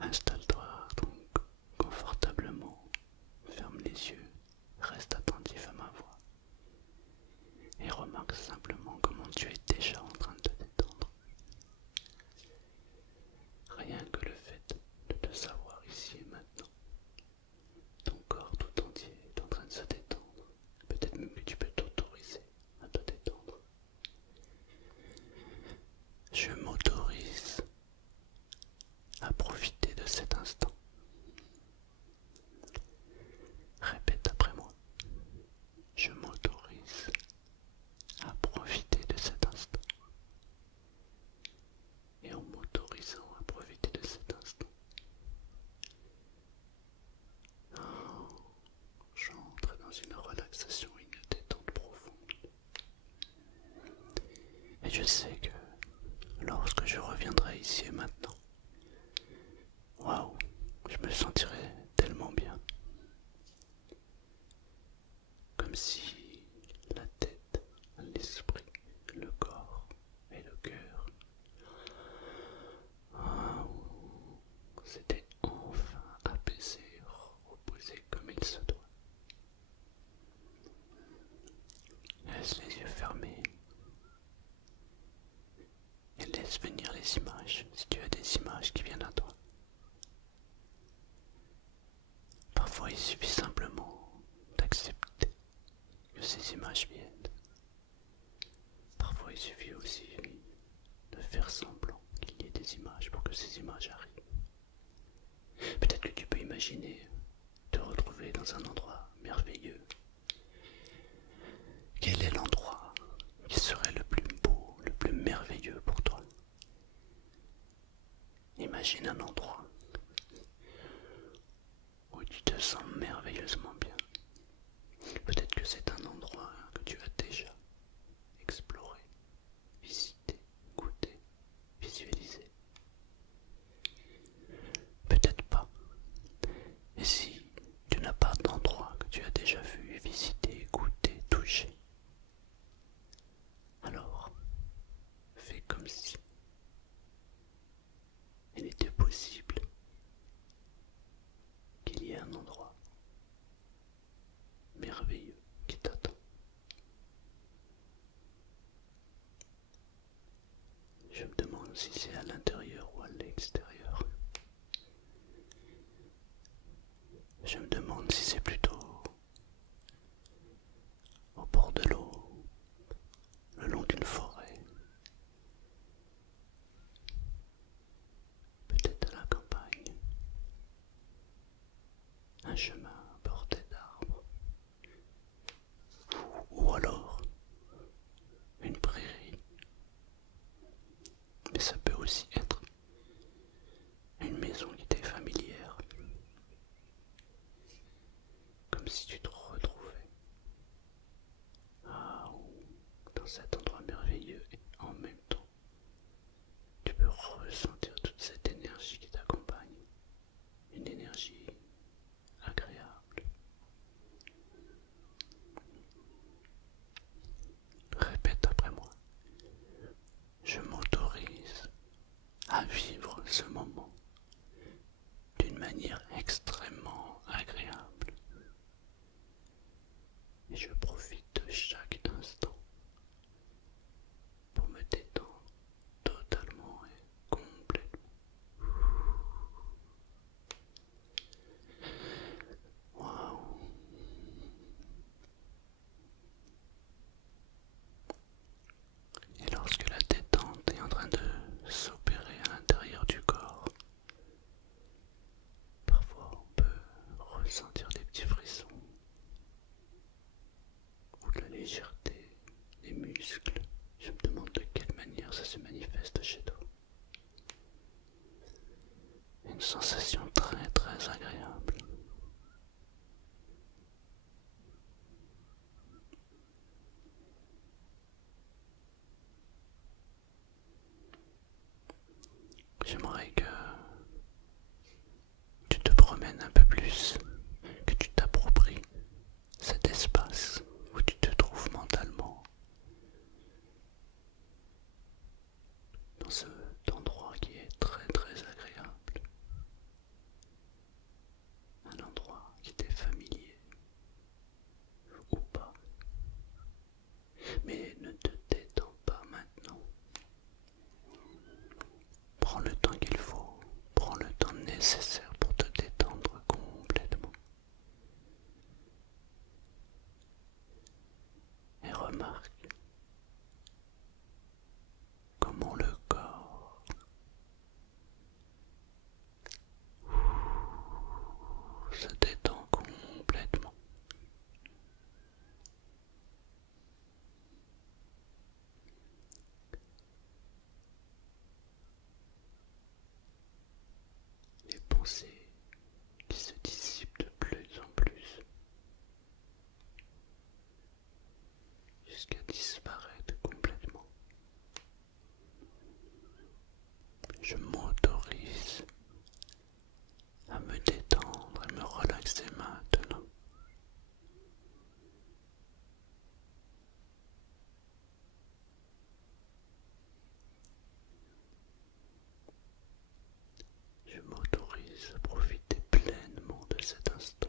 Installe-toi donc confortablement, ferme les yeux, reste attentif à ma voix et remarque simplement comment tu es déjà en train de te détendre. Rien que le fait de te savoir ici et maintenant, ton corps tout entier est en train de se détendre. Peut-être même que tu peux t'autoriser à te détendre. Je m'autorise à profiter de cet instant. Répète après moi. Je m'autorise à profiter de cet instant. Et en m'autorisant à profiter de cet instant, j'entre dans une relaxation et une détente profonde. Et je sais que lorsque je reviendrai ici et maintenant, waouh, je me sentirai tellement bien. Comme si la tête, l'esprit, le corps et le cœur s'étaient enfin apaisés, reposés comme il se doit. Laisse les yeux fermés et laisse venir les images, si tu as des images qui viennent à toi. Parfois il suffit simplement d'accepter que ces images viennent. Parfois il suffit aussi de faire semblant qu'il y ait des images pour que ces images arrivent. Peut-être que tu peux imaginer te retrouver dans un endroit merveilleux. Quel est l'endroit qui serait le plus beau, le plus merveilleux pour toi? Imagine un endroit où tu te sens merveilleusement bien. Peut-être que c'est un endroit que tu as déjà exploré, visité, goûté, visualisé. Peut-être pas. Et si tu n'as pas d'endroit que tu as déjà vu, visité, goûté, touché, alors fais comme si il était possible qu'il y ait un endroit merveilleux qui t'attend. Je me demande si c'est à l'intérieur ou à l'extérieur. Je me demande si c'est plutôt au bord de l'eau, le long d'une forêt, peut-être à la campagne, un chemin bordé d'arbres, ou alors une prairie. Mais ça peut aussi être une maison qui t'est familière, comme si tu te retrouvais dans cet endroit merveilleux et en même temps tu peux ressentir toute cette énergie qui t'accompagne, une énergie agréable. Répète après moi. Je m'autorise à vivre ce moment d'une manière extrêmement agréable. Et je profite de chaque instant pour me détendre totalement et complètement. Waouh! Et lorsque la détente est en train de s'opérer à l'intérieur du corps, parfois on peut ressentir des petits frissons ou de la légèreté des muscles. Je me demande de quelle manière ça se manifeste chez toi. Une sensation très très agréable. J'aimerais que tu te promènes un peu plus, que tu t'appropries cet espace où tu te trouves mentalement, dans cet endroit qui est très très agréable. nécessaire pour te détendre complètement. Et remarque comment le corps se détend complètement. Les pensées qui se dissipent de plus en plus jusqu'à disparaître complètement. Je m'autorise à me détendre et me relaxer maintenant. Je m'autorise à profiter pleinement de cet instant.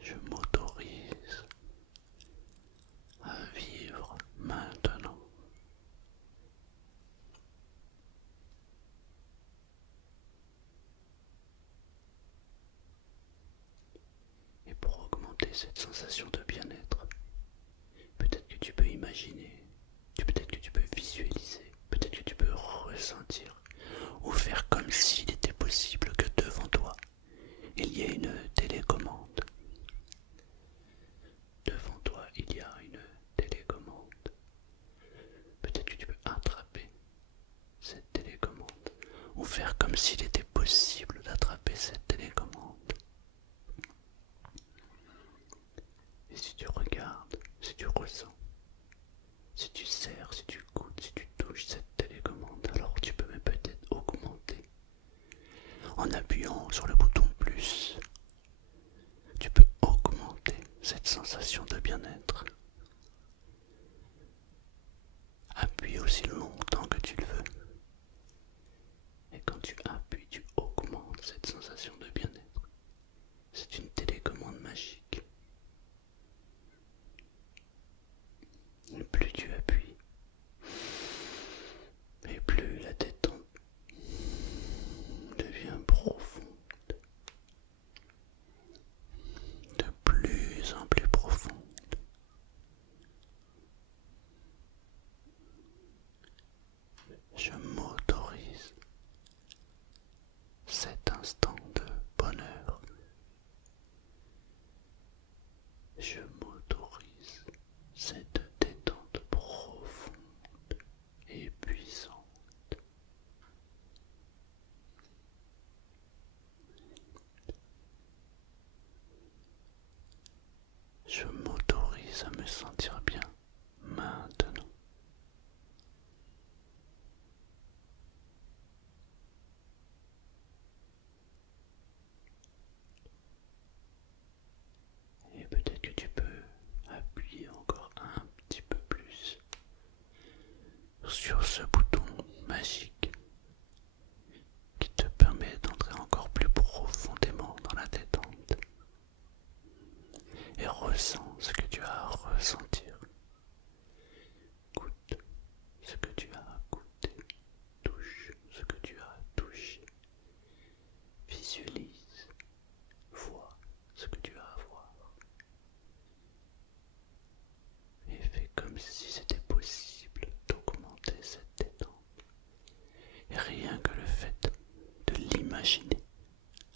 Je m'autorise à vivre maintenant. Et pour augmenter cette sensation de bien-être, peut-être que tu peux imaginer, peut-être que tu peux visualiser, peut-être que tu peux ressentir, ou faire comme s'il était possible que devant toi, il y ait une télécommande. Devant toi, il y a une télécommande. Peut-être que tu peux attraper cette télécommande, ou faire comme s'il était possible d'attraper cette télécommande. Et si tu regardes, si tu ressens, si tu serres, si tu goûtes, si tu touches cette télécommande, alors tu peux même peut-être augmenter. En appuyant sur le bouton plus, tu peux augmenter cette sensation de bien-être. Appuie aussi longtemps que tu le veux. Et quand tu appuies, tu augmentes cette sensation de bien-être. C'est une télécommande magique. Et plus tu appuies, et plus la détente devient profonde. De plus en plus profonde. Je m'autorise cet instant de bonheur. Je m'autorise cette détente profonde et puissante. Je m'autorise à me sentir bien maintenant. Et peut-être que tu peux appuyer encore un petit peu plus sur ce bouton magique qui te permet d'entrer encore plus profondément dans la détente. Et ressens ce que tu as à ressentir. Goûte ce que tu as à goûter. Touche ce que tu as à toucher. Visualise. Vois ce que tu as à voir. Et fais comme si c'était possible d'augmenter cette détente. Et rien que le fait de l'imaginer,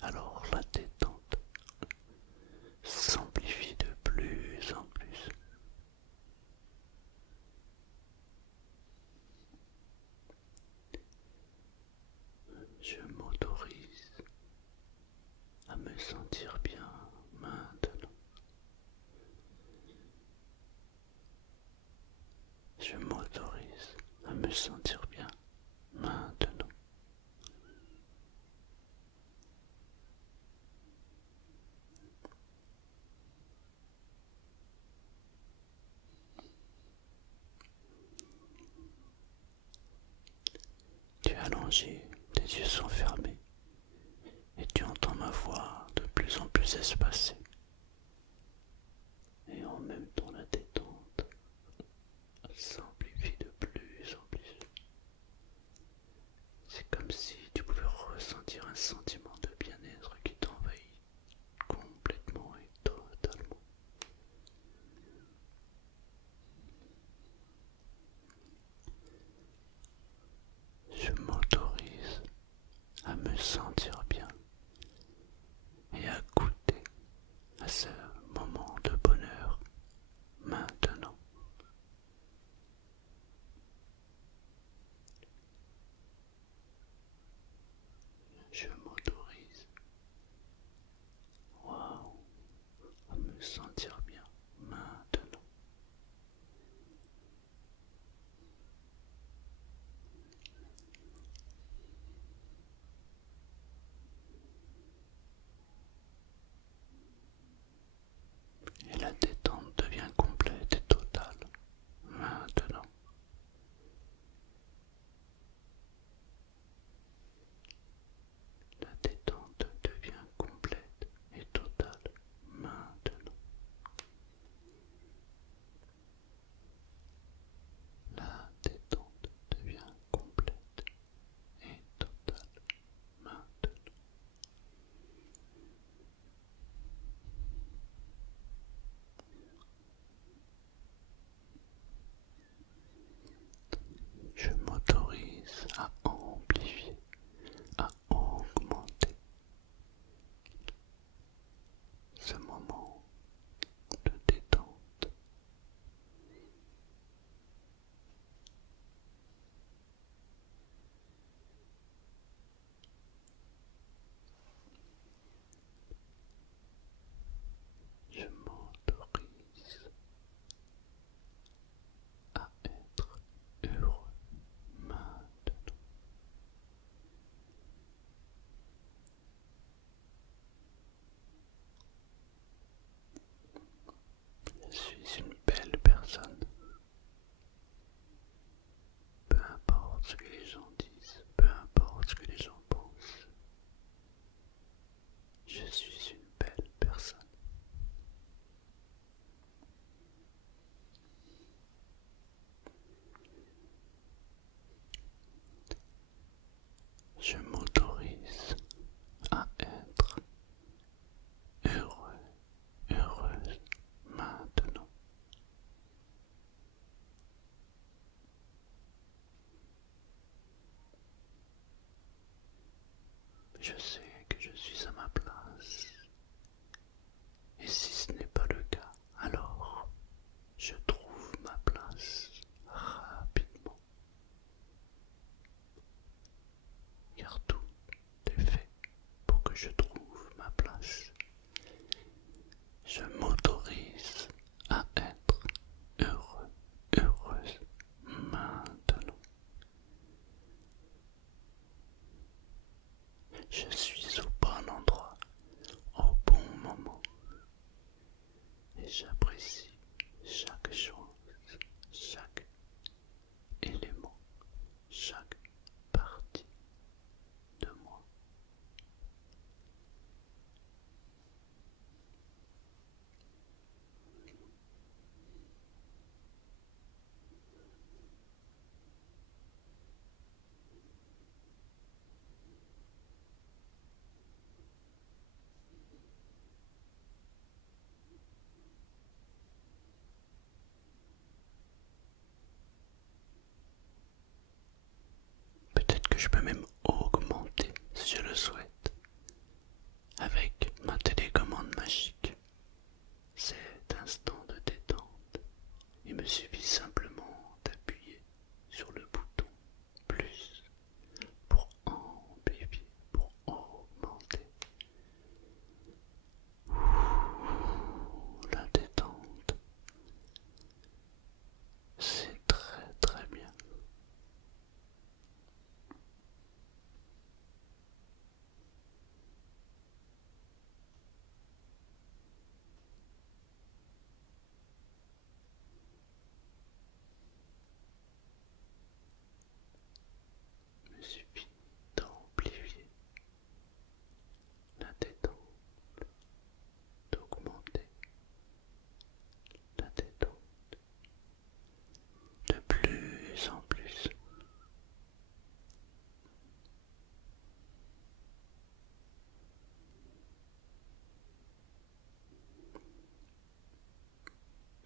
alors la détente s'amplifie de plus en plus. Je m'autorise à me sentir bien maintenant. Je m'autorise à me sentir bien maintenant. Tu es allongé, tes yeux sont fermés et tu entends ma voix de plus en plus espacée. Et en même temps la détente s'amplifie de plus importe ce que les gens disent, peu importe ce que les gens pensent, je suis une belle personne. Je m'autorise à être heureux, heureuse maintenant. Je sais que je suis à ma place. Et si ce n'est pas le cas, alors je trouve ma place rapidement. Car tout est fait pour que je trouve ma place. Je m'autorise à être heureux, heureuse maintenant. Je suis au bon endroit, au bon moment. Et j'apprécie chaque chose, chaque élément, chaque partie de moi. Peut-être que je peux même augmenter, si je le souhaite, avec ma télécommande magique. Cet instant de détente, il me suffit simplement d'appuyer sur le bouton plus pour amplifier, pour augmenter. La détente, c'est très très bien. Il me suffit d'amplifier la détente, d'augmenter la détente de plus en plus.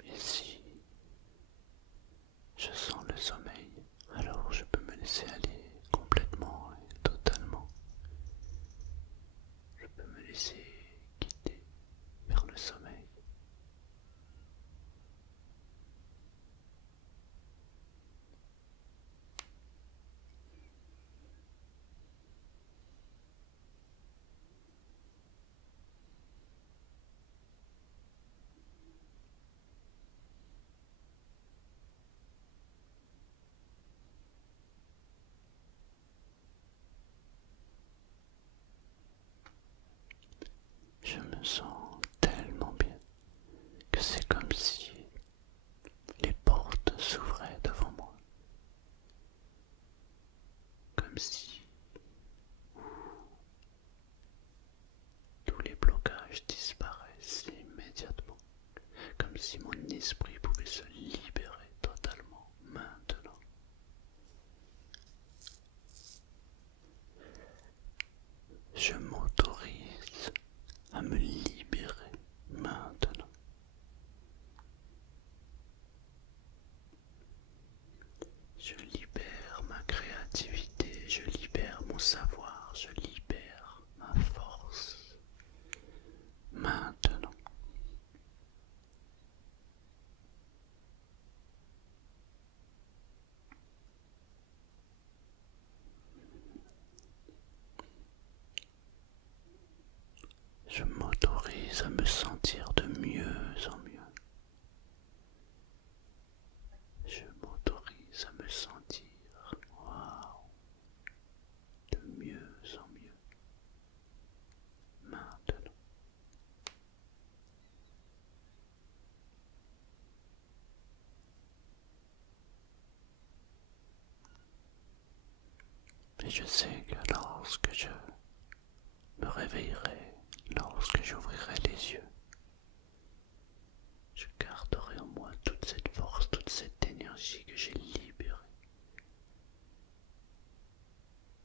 Et si je sens le sommeil, alors je peux me laisser aller complètement et totalement. Je peux me laisser guider vers le sommeil. Je me sens tellement bien que c'est comme si les portes s'ouvraient devant moi, comme si tous les blocages disparaissent immédiatement, comme si mon esprit pouvait se libérer totalement maintenant. Je m'autorise à me libérer maintenant. Je libère ma créativité, je libère mon savoir, je libère ma force maintenant. Je m'autorise à me sentir de mieux en mieux. Je m'autorise à me sentir, waouh, de mieux en mieux maintenant. Et je sais que lorsque je me réveillerai, lorsque j'ouvrirai les yeux, je garderai en moi toute cette force, toute cette énergie que j'ai libérée.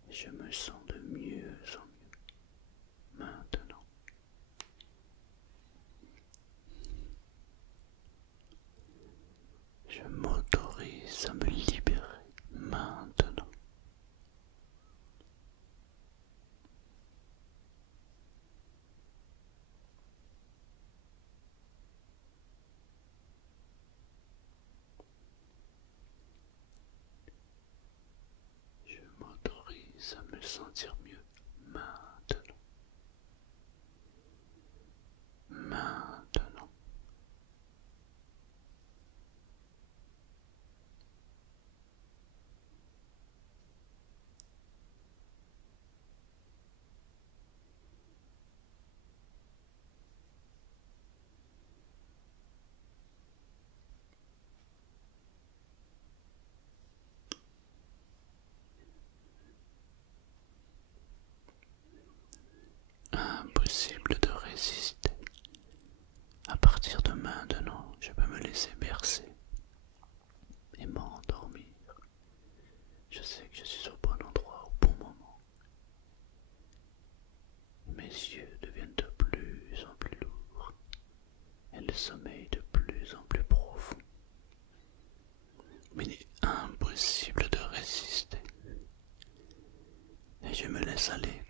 Et je me sens de mieux en mieux maintenant. Je m'autorise à me libérer maintenant. Je m'autorise à me sentir mieux maintenant. Maintenant. Impossible de résister. À partir de maintenant, je peux me laisser bercer et m'endormir. Je sais que je suis au bon endroit au bon moment. Mes yeux deviennent de plus en plus lourds et le sommeil de plus en plus profond. Mais il est impossible de résister. Et je me laisse aller